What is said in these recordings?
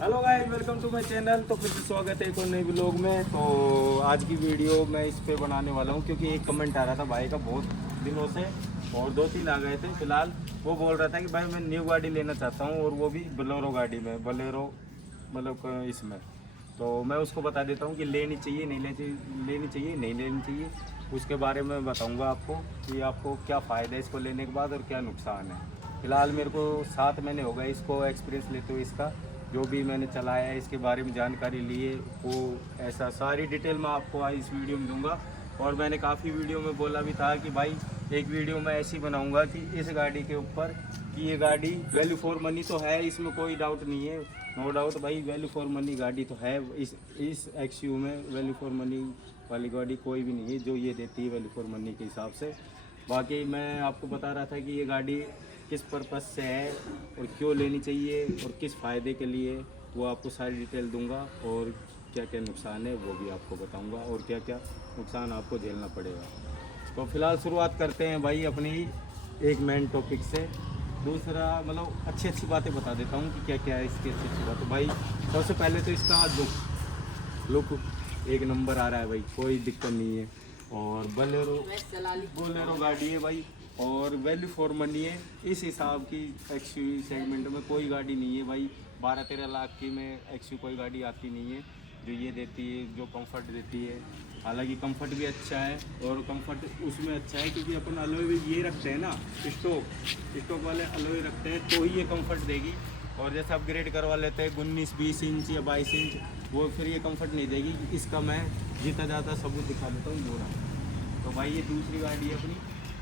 Hello guys, welcome to my channel. तो फिर से स्वागत है एक और नए व्लॉग में। तो आज की वीडियो मैं इस पे बनाने वाला हूँ क्योंकि एक कमेंट आ रहा था भाई का बहुत दिनों से, और 2-3 आ गए थे फिलहाल। वो बोल रहा था कि भाई मैं न्यू गाड़ी लेना चाहता हूँ, और वो भी बोलेरो गाड़ी में, बोलेरो मतलब इसमें। तो मैं उसको बता देता हूँ कि लेनी चाहिए नहीं लेनी चाहिए नहीं लेनी चाहिए। उसके बारे में बताऊँगा आपको कि आपको क्या फ़ायदा है इसको लेने के बाद और क्या नुकसान है। फ़िलहाल मेरे को 7 महीने हो गए इसको एक्सपीरियंस लेते हुए। इसका जो भी मैंने चलाया है, इसके बारे में जानकारी ली है, वो ऐसा सारी डिटेल मैं आपको आज इस वीडियो में दूंगा। और मैंने काफ़ी वीडियो में बोला भी था कि भाई एक वीडियो मैं ऐसी बनाऊंगा कि इस गाड़ी के ऊपर कि ये गाड़ी वैल्यू फॉर मनी तो है, इसमें कोई डाउट नहीं है। नो डाउट भाई, वैल्यू फॉर मनी गाड़ी तो है। इस एक्सयू में वैल्यू फॉर मनी वाली गाड़ी कोई भी नहीं है जो ये देती है वैल्यू फॉर मनी के हिसाब से। बाकी मैं आपको बता रहा था कि ये गाड़ी किस पर्पज़ से है और क्यों लेनी चाहिए और किस फ़ायदे के लिए, वो आपको सारी डिटेल दूंगा। और क्या क्या नुकसान है वो भी आपको बताऊंगा, और क्या क्या नुकसान आपको झेलना पड़ेगा। तो फिलहाल शुरुआत करते हैं भाई अपनी एक मेन टॉपिक से। दूसरा मतलब अच्छी अच्छी बातें बता देता हूँ कि क्या क्या है इसकी अच्छी अच्छी बातें। भाई सबसे पहले तो इसका लुक एक नंबर आ रहा है भाई, कोई दिक्कत नहीं है। और बोलेरो गाड़ी है भाई, और वैल्यू फॉर मनी है। इस हिसाब की एक्सयू सेगमेंट में कोई गाड़ी नहीं है भाई। 12-13 लाख की में एक्सयू कोई गाड़ी आती नहीं है जो ये देती है, जो कंफर्ट देती है। हालांकि कंफर्ट भी अच्छा है, और कंफर्ट उसमें अच्छा है क्योंकि अपन अलॉय भी ये रखते हैं ना, स्टॉक वाले अलॉय रखते हैं तो ही ये कंफर्ट देगी। और जैसे अपग्रेड करवा लेते हैं 19-20 इंच या 22 इंच, वो फिर ये कंफर्ट नहीं देगी। इसका मैं जितना ज़्यादा सबूत दिखा देता हूँ बोरा। तो भाई ये दूसरी गाड़ी है अपनी,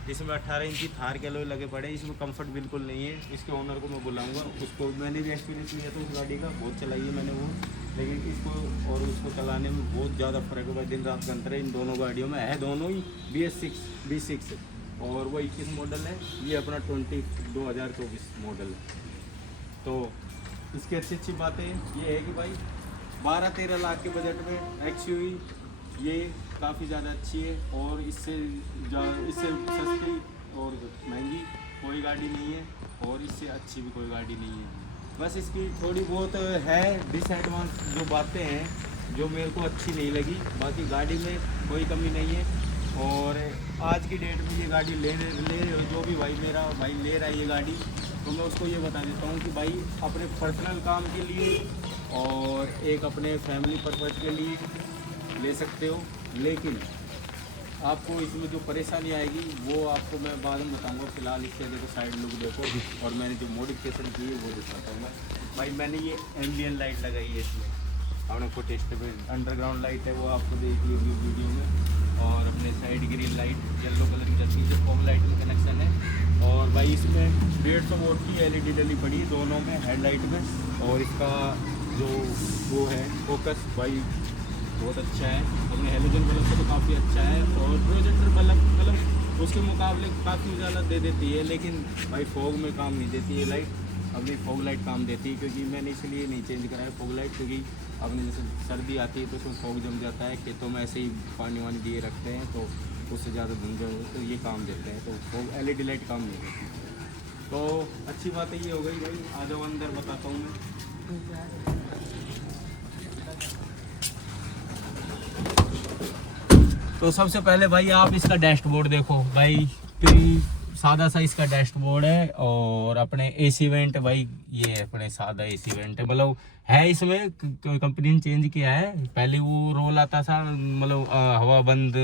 जिसमें 18 इंची थार के अलॉय लगे पड़े। इसमें कंफर्ट बिल्कुल नहीं है। इसके ओनर को मैं बुलाऊंगा, उसको मैंने भी एक्सपीरियंस लिया था उस गाड़ी का, बहुत चलाई है मैंने वो। लेकिन इसको और उसको चलाने में बहुत ज़्यादा फ़र्क है भाई, दिन रात का अंतर है इन दोनों गाड़ियों में। है दोनों ही BS6 और वो 21 मॉडल है, ये अपना 2024 मॉडल है। तो इसकी अच्छी अच्छी बातें ये है कि भाई 12-13 लाख के बजट में एक्सयूवी ये काफ़ी ज़्यादा अच्छी है, और इससे सस्ती और महंगी कोई गाड़ी नहीं है, और इससे अच्छी भी कोई गाड़ी नहीं है। बस इसकी थोड़ी बहुत है डिसएडवांस जो बातें हैं जो मेरे को अच्छी नहीं लगी। बाकी गाड़ी में कोई कमी नहीं है। और आज की डेट में ये गाड़ी ले जो भी भाई मेरा भाई ले रहा है ये गाड़ी, तो मैं उसको ये बता देता हूँ कि भाई अपने पर्सनल काम के लिए और एक अपने फैमिली पर्पज़ के लिए ले सकते हो। लेकिन आपको इसमें जो परेशानी आएगी वो आपको मैं बाद में बताऊंगा। फिलहाल इसके देखो साइड लुक देखो, और मैंने जो मॉडिफिकेशन की है वो दिखाता हूँ मैं। भाई मैंने ये एम्बियन लाइट लगाई है इसमें, अपने को टेस्ट में अंडरग्राउंड लाइट है वो आपको देख लीजिए वीडियो में। और अपने side grill light yellow colour की चलती है जो फॉग लाइट में कनेक्शन है। और भाई इसमें 150 वोट की LED डली पड़ी दोनों में, हेडलाइट में। और इसका जो वो है फोकस भाई बहुत अच्छा है, अपने हेलोजन बल्ब से तो काफ़ी अच्छा है। और प्रोजेक्टर बल्ब मतलब उसके मुकाबले काफ़ी ज़्यादा दे देती है, लेकिन भाई फॉग में काम नहीं देती है लाइट। अपनी फॉग लाइट काम देती है, क्योंकि मैंने इसलिए नहीं चेंज करा है फॉग लाइट, क्योंकि अपनी जैसे सर्दी आती है तो उसमें फॉग जम जाता है, खेतों में ऐसे ही पानी वानी दिए रखते हैं तो उससे ज़्यादा धुंध तो ये काम देते हैं। तो फॉग LED लाइट काम नहीं देती। तो अच्छी बात ये हो गई भाई। आ जाओ अंदर बताता हूँ मैं। तो सबसे पहले भाई आप इसका डैशबोर्ड देखो भाई, प्री सादा सा इसका डैशबोर्ड है। और अपने AC वेंट भाई, ये अपने सादा AC वेंट है, मतलब है इसमें कंपनी ने चेंज किया है। पहले वो रोल आता था मतलब हवा बंद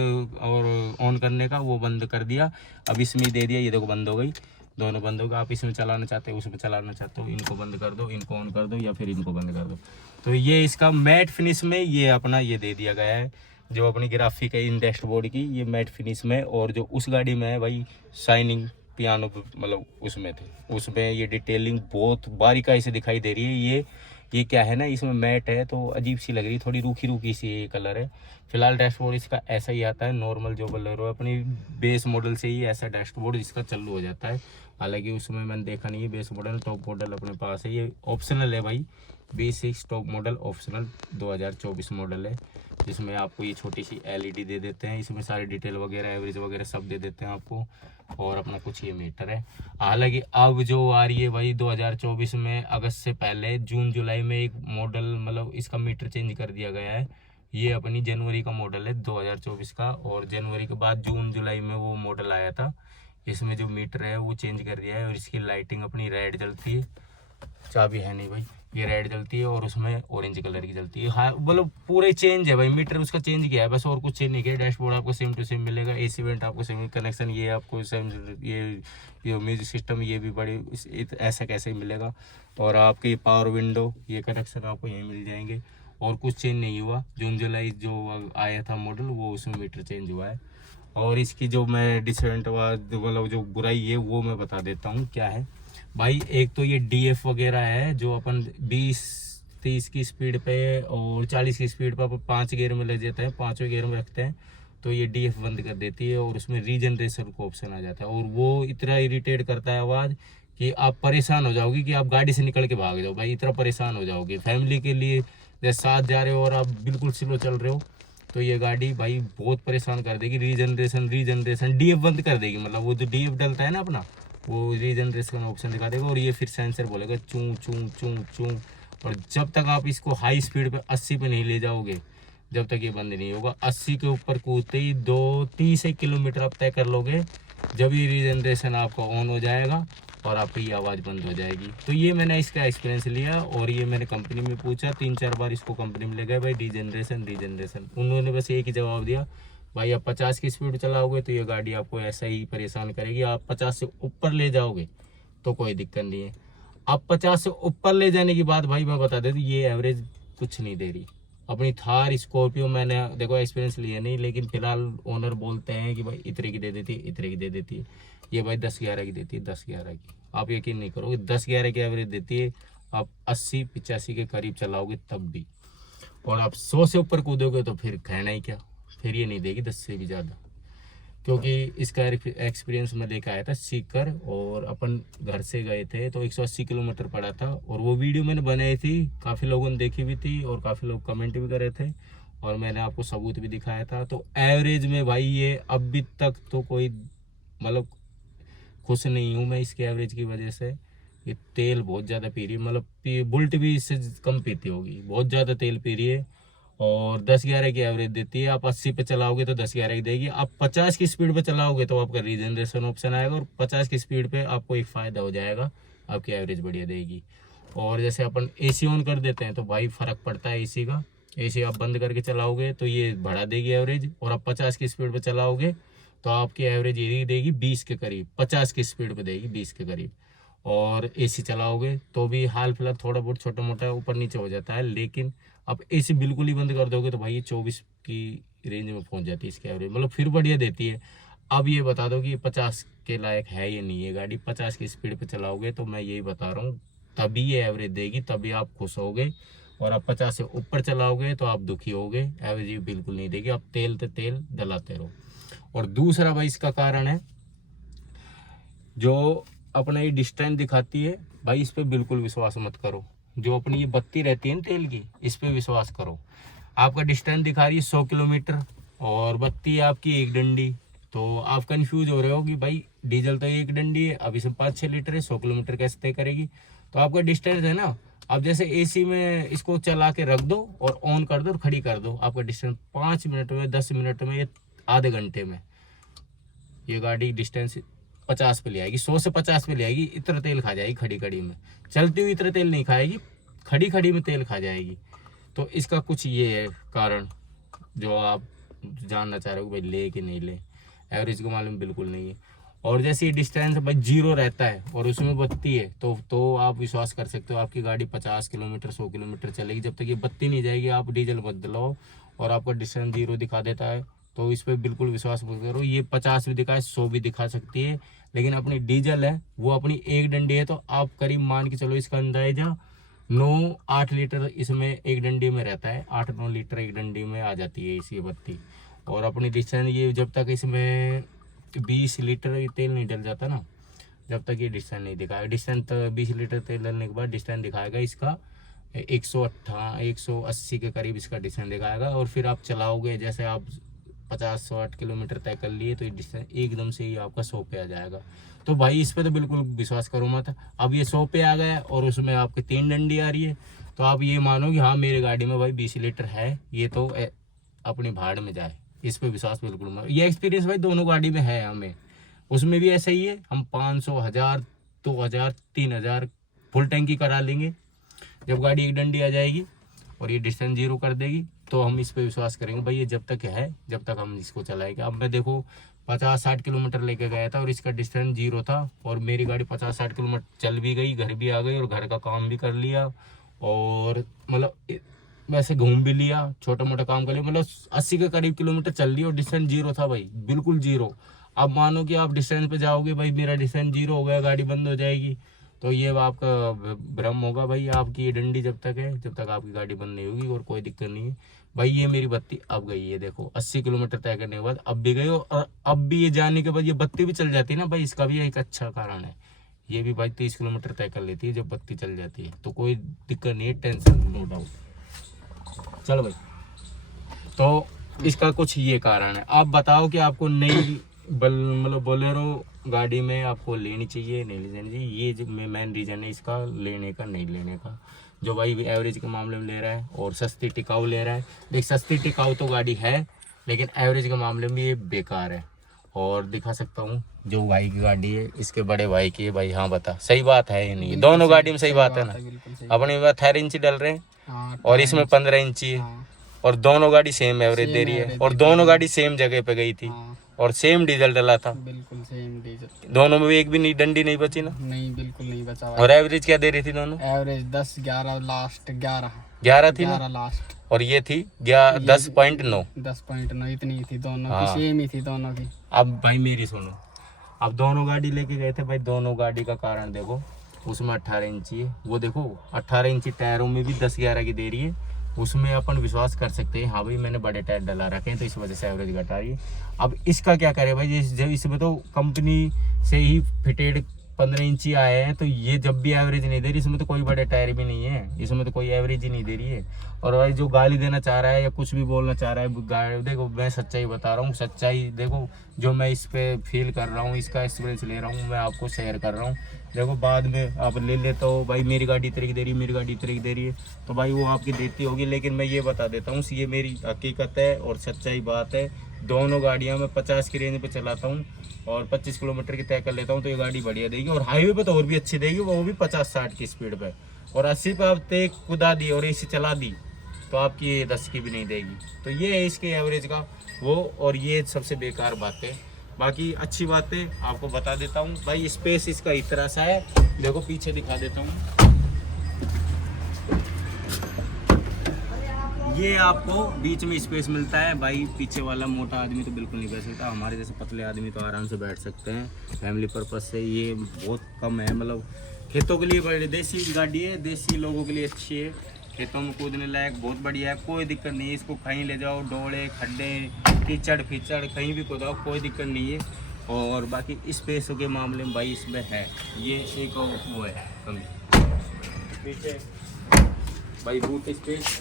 और ऑन करने का, वो बंद कर दिया। अब इसमें दे दिया, ये देखो बंद हो गई, दोनों बंद होगा। आप इसमें चलाना चाहते हो उसमें चलाना चाहते हो, इनको बंद कर दो, इनको ऑन कर दो, या फिर इनको बंद कर दो। तो ये इसका मैट फिनिश में ये अपना ये दे दिया गया है, जो अपनी ग्राफिक है इन डैशबोर्ड की, ये मैट फिनिश में। और जो उस गाड़ी में है भाई शाइनिंग पियानो मतलब उसमें थे, उसमें ये डिटेलिंग बहुत बारीकाई से दिखाई दे रही है। ये क्या है ना, इसमें मैट है तो अजीब सी लग रही है, थोड़ी रूखी रूखी सी ये कलर है। फिलहाल डैशबोर्ड इसका ऐसा ही आता है नॉर्मल, जो बोलेरो अपनी बेस मॉडल से ही ऐसा डैशबोर्ड इसका चालू हो जाता है। हालांकि उसमें मैंने देखा नहीं है बेस मॉडल, टॉप मॉडल अपने पास है, ये ऑप्शनल है भाई। B6 top model optional 2024 model है। जिसमें आपको ये छोटी सी LED दे देते हैं, इसमें सारी डिटेल वगैरह एवरेज वगैरह सब दे देते हैं आपको। और अपना कुछ ये मीटर है। हालांकि अब जो आ रही है भाई 2024 में अगस्त से पहले जून जुलाई में एक मॉडल मतलब इसका मीटर चेंज कर दिया गया है। ये अपनी जनवरी का मॉडल है 2024 का, और जनवरी के बाद जून जुलाई में वो मॉडल आया था। इसमें जो मीटर है वो चेंज कर दिया है, और इसकी लाइटिंग अपनी रेड जलती है। चाबी है नहीं भाई, ये रेड जलती है और उसमें ऑरेंज कलर की जलती है। हाँ मतलब पूरा चेंज है भाई, मीटर उसका चेंज किया है बस, और कुछ चेंज नहीं किया। डैशबोर्ड आपको सेम टू सेम मिलेगा। AC वेंट आपको सेम कनेक्शन, ये आपको सेम, ये म्यूजिक सिस्टम ये भी बड़ी ऐसा कैसे ही मिलेगा। और आपकी पावर विंडो ये कनेक्शन आपको यहीं मिल जाएंगे। और कुछ चेंज नहीं हुआ। जून जुलाई जो आया था मॉडल वो उसमें मीटर चेंज हुआ है। और इसकी जो मैं डिसएडवांटेज मतलब जो बुराई है वो मैं बता देता हूँ क्या है भाई। एक तो ये DF वगैरह है, जो अपन 20-30 की स्पीड पे और 40 की स्पीड पे अपन 5 गियर में ले जाते हैं, 5वें गियर में रखते हैं, तो ये DF बंद कर देती है और उसमें रीजनरेशन का ऑप्शन आ जाता है। और वो इतना इरिटेट करता है आवाज़ कि आप परेशान हो जाओगे कि आप गाड़ी से निकल के भाग जाओ भाई, इतना परेशान हो जाओगे। फैमिली के लिए जैसे साथ जा रहे हो और आप बिल्कुल स्लो चल रहे हो तो ये गाड़ी भाई बहुत परेशान कर देगी। रीजनरेशन DF बंद कर देगी। मतलब वो जो DF डलता है ना अपना, वो रीजनरेशन ऑप्शन दिखा देगा और ये फिर सेंसर बोलेगा चूं चूं चूं चूं। और जब तक आप इसको हाई स्पीड पे 80 पे नहीं ले जाओगे जब तक ये बंद नहीं होगा। 80 के ऊपर कूदते ही 2-30 किलोमीटर आप तय कर लोगे, जब ये रीजनरेशन आपका ऑन हो जाएगा और आपकी ये आवाज़ बंद हो जाएगी। तो ये मैंने इसका एक्सपीरियंस लिया और ये मैंने कंपनी में पूछा, 3-4 बार इसको कंपनी में ले गए भाई रीजनरेशन। उन्होंने बस एक ही जवाब दिया, भाई आप 50 की स्पीड चलाओगे तो ये गाड़ी आपको ऐसा ही परेशान करेगी। आप 50 से ऊपर ले जाओगे तो कोई दिक्कत नहीं है। अब 50 से ऊपर ले जाने की बात भाई मैं बता देता हूँ, ये एवरेज कुछ नहीं दे रही। अपनी थार स्कॉर्पियो मैंने देखो एक्सपीरियंस लिया नहीं, लेकिन फिलहाल ओनर बोलते हैं कि भाई इतने की दे देती है, इतने की दे देती है। ये भाई 10-11 की देती है, 10-11 की। आप यकीन नहीं करोगे 10-11 की एवरेज देती है। आप 80-85 के करीब चलाओगे तब भी, और आप 100 से ऊपर कूदोगे तो फिर कहना ही क्या, फिर ये नहीं देगी 10 से भी ज़्यादा। क्योंकि इसका एक्सपीरियंस मैं लेकर आया था सीकर, और अपन घर से गए थे तो 180 किलोमीटर पड़ा था। और वो वीडियो मैंने बनाई थी, काफ़ी लोगों ने देखी भी थी और काफ़ी लोग कमेंट भी कर रहे थे, और मैंने आपको सबूत भी दिखाया था। तो एवरेज में भाई ये अभी तक तो कोई मतलब खुश नहीं हूँ मैं इसके एवरेज की वजह से। ये तेल बहुत ज़्यादा पी रही है, मतलब बुलेट भी इससे कम पीती होगी, बहुत ज़्यादा तेल पी रही है। और 10-11 की एवरेज देती है। आप 80 पे चलाओगे तो 10-11 की देगी। आप 50 की स्पीड पे चलाओगे तो आपका रीजनरेशन ऑप्शन आएगा, और 50 की स्पीड पे आपको एक फ़ायदा हो जाएगा, आपकी एवरेज बढ़िया देगी। और जैसे अपन AC ऑन कर देते हैं तो भाई फ़र्क पड़ता है AC का। AC आप बंद करके चलाओगे तो ये बढ़ा देगी एवरेज, और आप 50 की स्पीड पे चलाओगे तो आपकी एवरेज ये देगी 20 के करीब, 50 की स्पीड पे देगी 20 के करीब। और AC चलाओगे तो भी हाल फिलहाल थोड़ा बहुत छोटा मोटा ऊपर नीचे हो जाता है, लेकिन आप AC बिल्कुल ही बंद कर दोगे तो भाई ये 24 की रेंज में पहुंच जाती है इसकी एवरेज, मतलब फिर बढ़िया देती है। अब ये बता दो कि ये 50 के लायक है ये नहीं है गाड़ी। 50 की स्पीड पे चलाओगे तो मैं यही बता रहा हूँ तभी ये एवरेज देगी, तभी आप खुश होगे। और आप 50 से ऊपर चलाओगे तो आप दुखी होगे, एवरेज ये बिल्कुल नहीं देगी। आप तेल ते तेल डलाते रहो। और दूसरा भाई इसका कारण है जो अपना ये डिस्टेंस दिखाती है भाई, इस पर बिल्कुल विश्वास मत करो। जो अपनी ये बत्ती रहती है ना तेल की, इस पर विश्वास करो। आपका डिस्टेंस दिखा रही है 100 किलोमीटर और बत्ती आपकी एक डंडी, तो आप कंफ्यूज हो रहे हो कि भाई डीजल तो एक डंडी है, अब इसमें 5-6 लीटर है, 100 किलोमीटर कैसे तय करेगी। तो आपका डिस्टेंस है ना, अब जैसे AC में इसको चला के रख दो और ऑन कर दो और खड़ी कर दो, आपका डिस्टेंस 5 मिनट में, 10 मिनट में, या आधे घंटे में ये गाड़ी डिस्टेंस 50 पे ले आएगी, 100 से 50 पे ले आएगी। इतना तेल खा जाएगी खड़ी खड़ी में, चलती हुई इतना तेल नहीं खाएगी, खड़ी खड़ी में तेल खा जाएगी। तो इसका कुछ ये है कारण जो आप जानना चाह रहे हो भाई ले कि नहीं ले, एवरेज को मालूम बिल्कुल नहीं है। और जैसे ये डिस्टेंस भाई 0 रहता है और उसमें बत्ती है तो आप विश्वास कर सकते हो आपकी गाड़ी 50 किलोमीटर 100 किलोमीटर चलेगी। जब तक ये बत्ती नहीं जाएगी आप डीजल बदलाओ और आपका डिस्टेंस 0 दिखा देता है तो इस पर बिल्कुल विश्वास मत करो। ये 50 भी दिखाए 100 भी दिखा सकती है, लेकिन अपनी डीजल है वो अपनी एक डंडी है, तो आप करीब मान के चलो इसका अंदाजा 9-8 लीटर इसमें एक डंडी में रहता है, 8-9 लीटर एक डंडी में आ जाती है इसी बत्ती। और अपनी डिस्टेंस ये जब तक इसमें 20 लीटर तेल नहीं डल जाता ना, जब तक ये डिस्टेंस नहीं दिखाएगा। डिस्टेंस 20 लीटर तेल डलने के बाद डिस्टेंस दिखाएगा इसका 180 के करीब इसका डिस्टेंस दिखाएगा। और फिर आप चलाओगे, जैसे आप 50-60 किलोमीटर तय कर लिए तो ये डिस्टेंस एकदम से ही आपका 100 पे आ जाएगा। तो भाई इस पे तो बिल्कुल विश्वास करो मत। अब ये 100 पे आ गया और उसमें आपकी 3 डंडी आ रही है, तो आप ये मानो कि हाँ मेरी गाड़ी में भाई 20 लीटर है, ये तो अपनी भाड़ में जाए, इस पे विश्वास बिल्कुल मत। ये एक्सपीरियंस भाई दोनों गाड़ी में है हमें, उसमें भी ऐसा ही है। हम 500, 1000, 2000, 3000 फुल टैंकी करा लेंगे। जब गाड़ी एक डंडी आ जाएगी और ये डिस्टेंस 0 कर देगी तो हम इस पे विश्वास करेंगे भाई ये जब तक है, जब तक हम इसको चलाएंगे। अब मैं देखो 50-60 किलोमीटर लेके गया था और इसका डिस्टेंस 0 था, और मेरी गाड़ी 50-60 किलोमीटर चल भी गई, घर भी आ गई और घर का काम भी कर लिया, और मतलब वैसे घूम भी लिया, छोटा मोटा काम कर लिया, मतलब 80 के करीब किलोमीटर चल लिया और डिस्टेंस 0 था भाई, बिल्कुल 0। अब मानो कि आप डिस्टेंस पे जाओगे भाई, मेरा डिस्टेंस 0 हो गया, गाड़ी बंद हो जाएगी, तो ये आपका भ्रम होगा भाई। आपकी ये डंडी जब तक है, जब तक आपकी गाड़ी बंद नहीं होगी, और कोई दिक्कत नहीं है भाई। ये मेरी बत्ती अब गई है, देखो 80 किलोमीटर तय करने के बाद अब भी गई, और अब भी ये जाने के बाद ये बत्ती भी चल जाती है ना भाई, इसका भी एक अच्छा कारण है। ये भी भाई 30 किलोमीटर तय कर लेती है जब बत्ती चल जाती है, तो कोई दिक्कत नहीं है, टेंशन नो डाउट। चलो भाई, तो इसका कुछ ये कारण है। आप बताओ कि आपको नई मतलब बोलेरो गाड़ी में आपको लेनी चाहिए नहीं लेनी चाहिए, ये जो मेन रीज़न है इसका लेने का नहीं लेने का। जो भाई एवरेज के मामले में ले रहा है और सस्ती टिकाऊ ले रहा है, देख सस्ती टिकाऊ तो गाड़ी है, लेकिन एवरेज के मामले में ये बेकार है। और दिखा सकता हूँ जो भाई की गाड़ी है, इसके बड़े भाई की है भाई। हाँ बता, सही बात है या नहीं? दोनों गाड़ी में सही बात है ना? अपने में 18 इंची डल रहे हैं और इसमें 15 इंची है, और दोनों गाड़ी सेम एवरेज दे रही है, और दोनों गाड़ी सेम जगह पे गई थी, और सेम डीजल डला था, बिल्कुल सेम डीजल। दोनों में एक भी नहीं डंडी नहीं बची ना? नहीं, बिल्कुल नहीं बचा। और एवरेज क्या दे रही थी दोनों? एवरेज 10, 11 लास्ट, 11 थी ना? 11 लास्ट, और ये थी 10.9। 10.9 इतनी थी दोनों की, हाँ। सेम ही थी दोनों की। अब भाई मेरी सुनो, अब दोनों गाड़ी लेके गए थे भाई, दोनों गाड़ी का कारण देखो, उसमें 18 इंची है, वो देखो 18 इंची टायरों में भी 10-11 की दे रही है, उसमें अपन विश्वास कर सकते हैं हाँ भाई मैंने बड़े टायर डला रखे हैं तो इस वजह से एवरेज घटा रही है। अब इसका क्या करे भाई, जब इसमें तो कंपनी से ही फिटेड 15 इंची आए हैं, तो ये जब भी एवरेज नहीं दे रही, इसमें तो कोई बड़े टायर भी नहीं है, इसमें तो कोई एवरेज ही नहीं दे रही है। और भाई जो गाली देना चाह रहा है या कुछ भी बोलना चाह रहा है, देखो मैं सच्चाई बता रहा हूँ, सच्चाई देखो, जो मैं इस पे फील कर रहा हूँ, इसका एक्सपीरियंस ले रहा हूँ, मैं आपको शेयर कर रहा हूँ। देखो बाद में आप ले लेते हो भाई मेरी गाड़ी इतने की दे रही है, मेरी गाड़ी इतने की दे रही है, तो भाई वो आपकी देती होगी, लेकिन मैं ये बता देता हूँ ये मेरी हकीकत है और सच्चाई बात है। दोनों गाड़ियाँ मैं 50 की रेंज पे चलाता हूँ और 25 किलोमीटर की तय कर लेता हूँ, तो ये गाड़ी बढ़िया देगी, और हाईवे पे तो और भी अच्छी देगी, वो भी 50-60 की स्पीड पे। और 80 पे आप तय कुदा दी और एसी चला दी तो आपकी ये 10 की भी नहीं देगी। तो ये है इसके एवरेज का वो, और ये सबसे बेकार बात है। बाकी अच्छी बातें आपको बता देता हूँ भाई, स्पेस इसका इस तरह सा है, देखो पीछे दिखा देता हूँ, ये आपको बीच में स्पेस मिलता है भाई। पीछे वाला मोटा आदमी तो बिल्कुल नहीं बैठ सकता, हमारे जैसे पतले आदमी तो आराम से बैठ सकते हैं। फैमिली पर्पस से ये बहुत कम है, मतलब खेतों के लिए बड़ी देसी गाड़ी है, देसी लोगों के लिए अच्छी है, खेतों में कूदने लायक बहुत बढ़िया है, कोई दिक्कत नहीं है। इसको कहीं ले जाओ, डोले खड्डे कीचड़ फीचड़ कहीं भी कुदाओ, कोई दिक्कत नहीं है। और बाकी स्पेस के मामले में भाई इसमें है ये एक वो है कमी। पीछे भाई बूट स्पेस,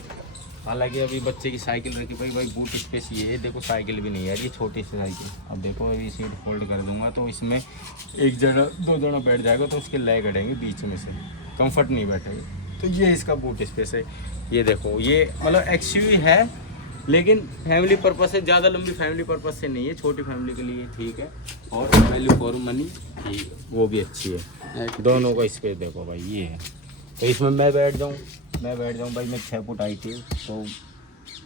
हालांकि अभी बच्चे की साइकिल रखी भाई बूट स्पेस ये है, देखो साइकिल भी नहीं है ये छोटी सी साइकिल। अब देखो अभी सीट फोल्ड कर दूंगा तो इसमें एक जगह 2 जना बैठ जाएगा, तो उसके लेग अड़ेंगे बीच में से, कंफर्ट नहीं बैठेगा। तो ये इसका बूट स्पेस है। ये देखो ये मतलब एक्सयूवी है, लेकिन फैमिली पर्पस से, ज़्यादा लंबी फैमिली पर्पस से नहीं है, छोटी फैमिली के लिए ठीक है। और वैल्यू फॉर मनी ठीक, वो भी अच्छी है। दोनों का स्पेस देखो भाई ये है, तो इसमें मैं बैठ जाऊँ भाई, मैं 6 फुट हाइट हूँ, तो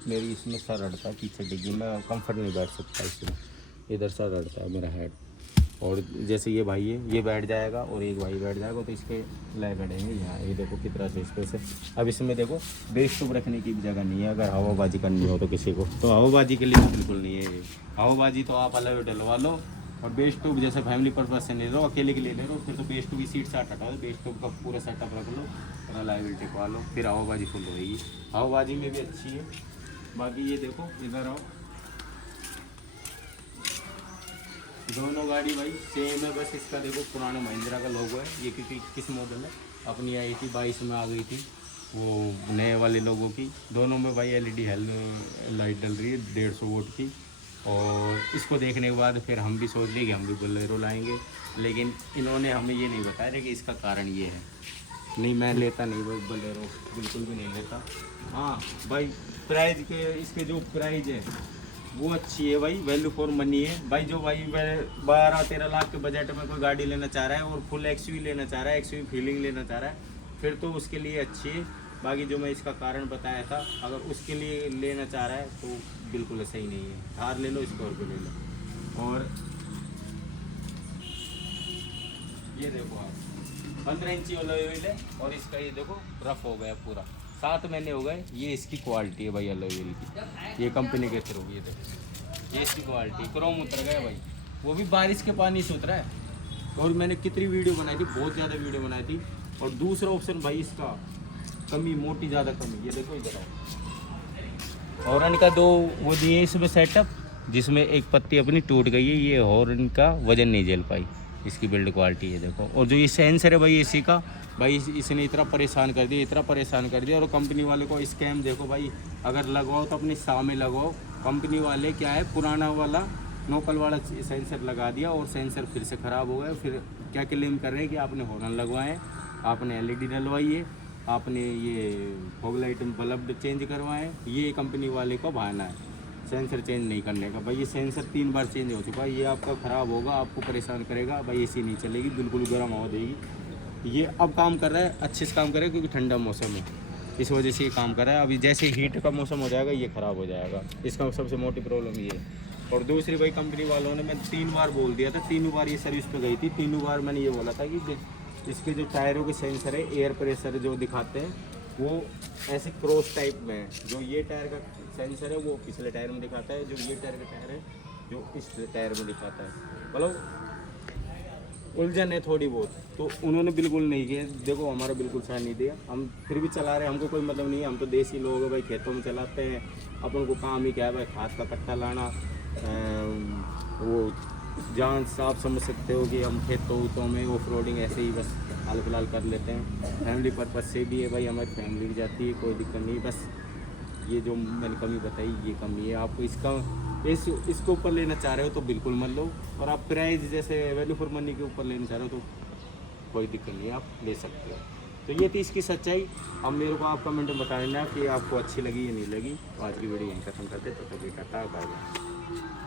मेरी इसमें सर अड़ता है पीछे डिग्गी, मैं कंफर्ट नहीं बैठ सकता इसमें, इधर सर अड़ता है मेरा हेड। और जैसे ये भाई है, ये बैठ जाएगा और एक भाई बैठ जाएगा, तो इसके लेग अड़ेंगे यहाँ। ये देखो कितना से स्पेस है। अब इसमें देखो बेस ट्यूब रखने की भी जगह नहीं है, अगर हवाबाजी करनी हो तो किसी को, तो हवाबाजी के लिए बिल्कुल नहीं है। हवाबाजी तो आप अलग डलवा लो, और बेस ट्यूब जैसे फैमिली पर्पज से नहीं लो, अकेले के लिए ले लो, फिर तो बेस ट्यूब की सीट से हटा दो, बेस ट्यूब का पूरा सेटअप रख लो, रिलायबिलिटी टिकवा लो, फिर हवाबाजी फुल होगी। हवाबाजी में भी अच्छी है। बाकी ये देखो इधर आओ, दोनों गाड़ी भाई सेम है, बस इसका देखो पुराना महिंद्रा का लोगो है ये, क्योंकि किस मॉडल है अपनी आई थी 22 में आ गई थी, वो नए वाले लोगों की। दोनों में भाई LED लाइट डल रही है 150 वोट की। और इसको देखने के बाद फिर हम भी सोच लिए कि हम भी बोलेरो लाएंगे, लेकिन इन्होंने हमें ये नहीं बताया कि इसका कारण ये है। नहीं, मैं लेता नहीं भाई बोलेरो, बिल्कुल भी नहीं लेता। हाँ भाई, प्राइस के इसके जो प्राइस है वो अच्छी है भाई, वैल्यू फॉर मनी है भाई। जो भाई 12-13 लाख के बजट में कोई गाड़ी लेना चाह रहा है और फुल XUV लेना चाह रहा है, XUV फीलिंग लेना चाह रहा है, फिर तो उसके लिए अच्छी है। बाकी जो मैं इसका कारण बताया था, अगर उसके लिए लेना चाह रहा है तो बिल्कुल सही नहीं है। थार ले लो, स्कॉर्पियो ले लो। और ये देखो आप 15 इंची अलॉय व्हील है और इसका ये देखो रफ हो गया पूरा, 7 महीने हो गए। ये इसकी क्वालिटी है भाई अलॉय व्हील की, ये कंपनी के थ्रू। ये देखो ये इसकी क्वालिटी, क्रोम उतर गया भाई, वो भी बारिश के पानी से उतरा है। और मैंने कितनी वीडियो बनाई थी, बहुत ज़्यादा वीडियो बनाई थी। और दूसरा ऑप्शन भाई इसका कमी, मोटी ज़्यादा कमी, ये देखो इधर आओ। हॉर्न का 2 वो दिए इसमें सेटअप, जिसमें एक पत्ती अपनी टूट गई है। ये हॉर्न का वजन नहीं झेल पाई, इसकी बिल्ड क्वालिटी है देखो। और जो ये सेंसर है भाई AC का, भाई इसने इतना परेशान कर दिया, इतना परेशान कर दिया। और कंपनी वाले को स्कैम देखो भाई, अगर लगवाओ तो अपनी सामने लगवाओ। कंपनी वाले क्या है, पुराना वाला नोकल वाला सेंसर लगा दिया और सेंसर फिर से ख़राब हो गया। फिर क्या क्लेम कर रहे हैं कि आपने हॉर्न लगवाए, आपने LED डलवाई है, आपने ये फॉग लाइट बल्ब चेंज करवाए। ये कंपनी वाले को बहाना है सेंसर चेंज नहीं करने का। भाई ये सेंसर 3 बार चेंज हो चुका है, ये आपका ख़राब होगा, आपको परेशान करेगा भाई। AC नहीं चलेगी, बिल्कुल गर्म हवा देगी। ये अब काम कर रहा है, अच्छे से काम कर रहा है, क्योंकि ठंडा मौसम है, इस वजह से ये काम कर रहा है। अभी जैसे हीट का मौसम हो जाएगा ये ख़राब हो जाएगा, इसका सबसे मोटी प्रॉब्लम ये है। और दूसरी भाई, कंपनी वालों ने, मैं 3 बार बोल दिया था, 3 बार ये सर्विस पे गई थी, 3 बार मैंने ये बोला था कि इसके जो टायरों के सेंसर है, एयर प्रेशर जो दिखाते हैं, वो ऐसे क्रॉस टाइप में है। जो ये टायर का सेंसर है वो पिछले टायर में दिखाता है, जो ये टायर का टायर है जो इस टायर में दिखाता है। मतलब उलझन है थोड़ी बहुत, तो उन्होंने बिल्कुल नहीं किया। देखो हमारा बिल्कुल साथ नहीं दिया, हम फिर भी चला रहे हैं, हमको कोई मतलब नहीं है। हम तो देसी लोग हैं भाई, खेतों में चलाते हैं, अपन को काम ही क्या है भाई, खाद का कट्टा लाना। वो जहाँ आप समझ सकते हो कि हम खेतों में ऑफ रोडिंग ऐसे ही बस हाल फिलहाल कर लेते हैं। फैमिली पर्पज से भी है भाई, हमारी फैमिली भी जाती है, कोई दिक्कत नहीं। बस ये जो मैंने कमी बताई ये कमी है। आपको इसको ऊपर लेना चाह रहे हो तो बिल्कुल मत लो, और आप प्राइस जैसे वैल्यू फॉर मनी के ऊपर लेना चाह रहे हो तो कोई दिक्कत नहीं है, आप ले सकते हो। तो ये थी इसकी सच्चाई। अब मेरे को आप कमेंट में बता देना कि आपको अच्छी लगी या नहीं लगी। तो आज की वीडियो यहीं खत्म करते, तो कभी टाटा बाय बाय।